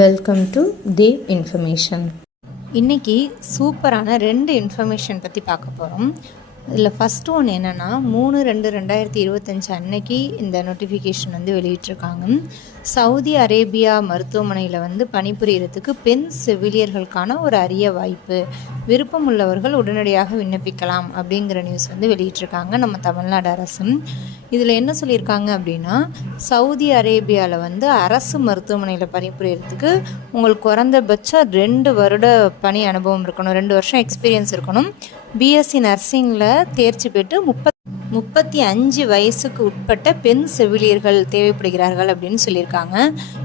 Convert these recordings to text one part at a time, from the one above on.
Welcome to Dev information. இன்றைக்கி சூப்பரான 2 information பற்றி பார்க்க போகிறோம். இதில் ஃபஸ்ட்டு ஒன்று என்னென்னா 3/2/2025 அன்னைக்கு இந்த நோட்டிஃபிகேஷன் வந்து வெளியிட்டிருக்காங்க. சவுதி அரேபியா மருத்துவமனையில் பணிபுரியறதுக்கு பெண் செவிலியர்களுக்கான ஒரு அரிய வாய்ப்பு, விருப்பம் உள்ளவர்கள் உடனடியாக விண்ணப்பிக்கலாம் அப்படிங்கிற நியூஸ் வெளியிட்டிருக்காங்க நம்ம தமிழ்நாடு அரசு. இதில் என்ன சொல்லியிருக்காங்க அப்படின்னா, சவுதி அரேபியாவில் அரசு மருத்துவமனையில் பணிபுரியறதுக்கு உங்களுக்கு குறைந்தபட்சம் 2 வருட பணி அனுபவம் இருக்கணும், 2 வருஷம் எக்ஸ்பீரியன்ஸ் இருக்கணும். பிஎஸ்சி நர்சிங்கில் தேர்ச்சி பெற்று 35 வயசுக்கு உட்பட்ட பெண் செவிலியர்கள் தேவைப்படுகிறார்கள் அப்படின்னு சொல்லியிருக்காங்க.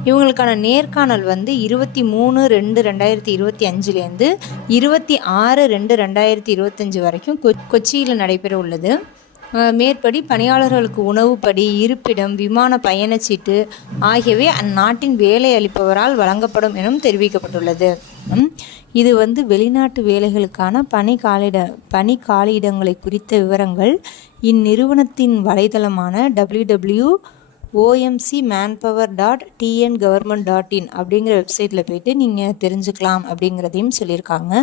இவங்களுக்கான நேர்காணல் 23/2/2025 26/2/2025 வரைக்கும் கொச்சியில் நடைபெற உள்ளது. மேற்படி பணியாளர்களுக்கு உணவுப்படி, இருப்பிடம், விமான பயணச்சீட்டு ஆகியவை அந்நாட்டின் வேலை அளிப்பவரால் வழங்கப்படும் எனவும் தெரிவிக்கப்பட்டுள்ளது. இது வெளிநாட்டு வேலைகளுக்கான பணி காலியிடங்களை குறித்த விவரங்கள் இந்நிறுவனத்தின் வலைதளமான www.omcmanpower.tngovernment.in அப்படிங்கிற வெப்சைட்டில் போய்ட்டு நீங்கள் தெரிஞ்சுக்கலாம் அப்படிங்கிறதையும் சொல்லியிருக்காங்க.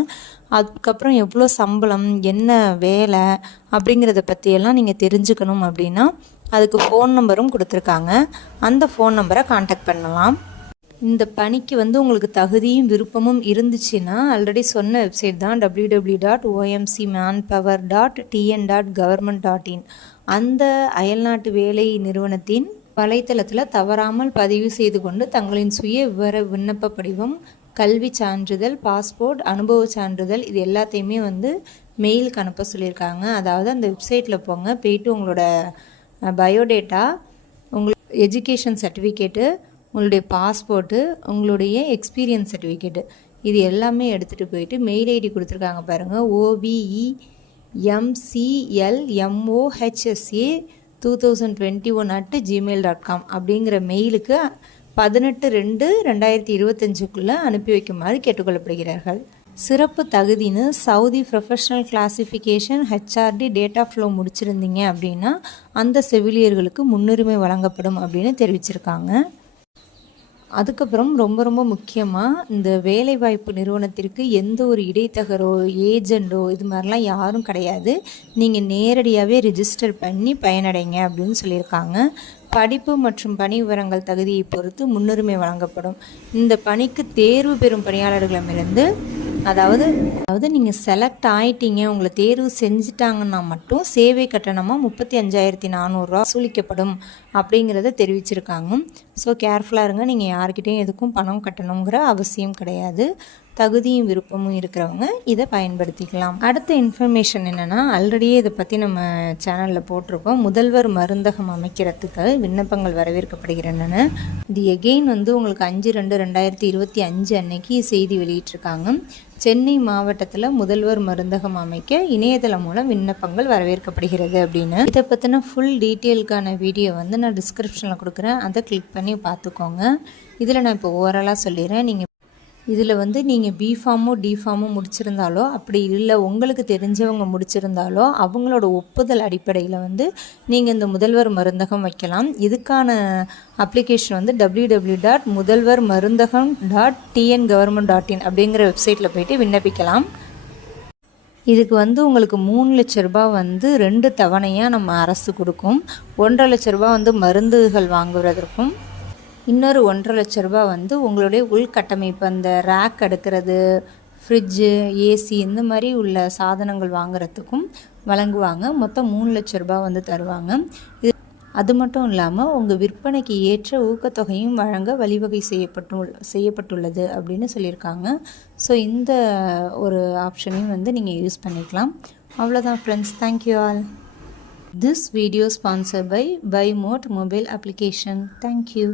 அதுக்கப்புறம் எவ்வளோ சம்பளம், என்ன வேலை அப்படிங்கிறத பற்றியெல்லாம் நீங்கள் தெரிஞ்சுக்கணும் அப்படின்னா அதுக்கு ஃபோன் நம்பரும் கொடுத்துருக்காங்க. அந்த ஃபோன் நம்பரை கான்டாக்ட் பண்ணலாம். இந்த பணிக்கு உங்களுக்கு தகுதியும் விருப்பமும் இருந்துச்சுன்னா ஆல்ரெடி சொன்ன வெப்சைட் தான் www.omcmanpower.tn.government.in. அந்த அயல்நாட்டு வேலை நிறுவனத்தின் வலைத்தளத்தில் தவறாமல் பதிவு செய்து கொண்டு தங்களின் சுய விவர விண்ணப்ப படிவம், கல்வி சான்றிதழ், பாஸ்போர்ட், அனுபவ சான்றிதழ் இது எல்லாத்தையுமே மெயிலுக்கு அனுப்ப சொல்லியிருக்காங்க. அதாவது அந்த வெப்சைட்டில் போயிட்டு உங்களோட பயோடேட்டா, எஜுகேஷன் சர்டிஃபிகேட்டு, உங்களுடைய பாஸ்போர்ட்டு, உங்களுடைய எக்ஸ்பீரியன்ஸ் சர்டிஃபிகேட்டு இது எல்லாமே எடுத்துகிட்டு போயிட்டு மெயில் ஐடி கொடுத்துருக்காங்க பாருங்கள், OBEMCLMOHSA2021@gmail.com அப்படிங்கிற மெயிலுக்கு 18/2/2025 அனுப்பி வைக்குமாறு கேட்டுக்கொள்ளப்படுகிறார்கள். சிறப்பு தகுதின்னு Saudi professional classification HRD data flow முடிச்சிருந்தீங்க அப்படின்னா அந்த செவிலியர்களுக்கு முன்னுரிமை வழங்கப்படும் அப்படின்னு தெரிவிச்சிருக்காங்க. அதுக்கப்புறம் ரொம்ப முக்கியமாக இந்த வேலைவாய்ப்பு நிறுவனத்திற்கு எந்த ஒரு இடைத்தகரோ ஏஜெண்டோ இது மாதிரிலாம் யாரும் கிடையாது. நீங்கள் நேரடியாகவே ரிஜிஸ்டர் பண்ணி பயனடைங்க அப்படின்னு சொல்லியிருக்காங்க. படிப்பு மற்றும் பணி விவரங்கள் தகுதியை பொறுத்து முன்னுரிமை வழங்கப்படும். இந்த பணிக்கு தேர்வு பெறும் பணியாளர்களிடமிருந்து அதாவது நீங்கள் செலக்ட் ஆகிட்டீங்க, உங்களை தேர்வு செஞ்சிட்டாங்கன்னா மட்டும் சேவை கட்டணமாக 35,400 வசூலிக்கப்படும் அப்படிங்கிறத தெரிவிச்சிருக்காங்க. ஸோ கேர்ஃபுல்லாக இருங்க. நீங்கள் யார்கிட்டையும் எதுக்கும் பணம் கட்டணுங்கிற அவசியம் கிடையாது. தகுதியும் விருப்பமும் இருக்கிறவங்க இதை பயன்படுத்திக்கலாம். அடுத்த இன்ஃபர்மேஷன் என்னென்னா, ஆல்ரெடியே இதை பற்றி நம்ம சேனலில் போட்டிருக்கோம். முதல்வர் மருந்தகம் அமைக்கிறதுக்கு விண்ணப்பங்கள் வரவேற்கப்படுகின்றன. இது எகெயின் உங்களுக்கு 5/2/2025 அன்னைக்கு செய்தி வெளியிட்டிருக்காங்க. சென்னை மாவட்டத்தில் முதல்வர் மருந்தகம் அமைக்க இணையதளம் மூலம் விண்ணப்பங்கள் வரவேற்கப்படுகிறது அப்படின்னு. இதை பற்றின ஃபுல் டீட்டெயிலுக்கான வீடியோ நான் டிஸ்கிரிப்ஷனில் கொடுக்குறேன், அதை கிளிக் பண்ணி பார்த்துக்கோங்க. இதில் நான் இப்போ ஓவராலாக சொல்லிடுறேன். இதில் நீங்கள் பிஃபார்மோ டிஃபார்மோ முடிச்சிருந்தாலோ, அப்படி இல்லை உங்களுக்கு தெரிஞ்சவங்க முடிச்சிருந்தாலோ அவங்களோட ஒப்புதல் அடிப்படையில் நீங்கள் இந்த முதல்வர் மருந்தகம் வைக்கலாம். இதுக்கான அப்ளிகேஷன் www.முதல்வர்மருந்தகம்.tngovernment.in அப்படிங்கிற வெப்சைட்டில் போய்ட்டு விண்ணப்பிக்கலாம். இதுக்கு உங்களுக்கு 3 லட்ச ரூபா 2 தவணையாக நம்ம அரசு கொடுக்கும். 1.5 லட்ச ரூபா மருந்துகள் வாங்குவதற்கும், இன்னொரு 1.5 லட்ச ரூபா உங்களுடைய உள்கட்டமைப்பு, அந்த ரேக் அடுக்கிறது, ஃப்ரிட்ஜு, ஏசி இந்த மாதிரி உள்ள சாதனங்கள் வாங்குறதுக்கும் வழங்குவாங்க. மொத்தம் 3 லட்ச ரூபா தருவாங்க. அது மட்டும் இல்லாமல் உங்கள் விற்பனைக்கு ஏற்ற ஊக்கத்தொகையும் வழங்க வழிவகை செய்யப்பட்டுள்ளது அப்படின்னு சொல்லியிருக்காங்க. ஸோ இந்த ஒரு ஆப்ஷனையும் நீங்கள் யூஸ் பண்ணிக்கலாம். அவ்வளோதான் friends. Thank you all. This video sponsored by BuyMote mobile application. Thank you.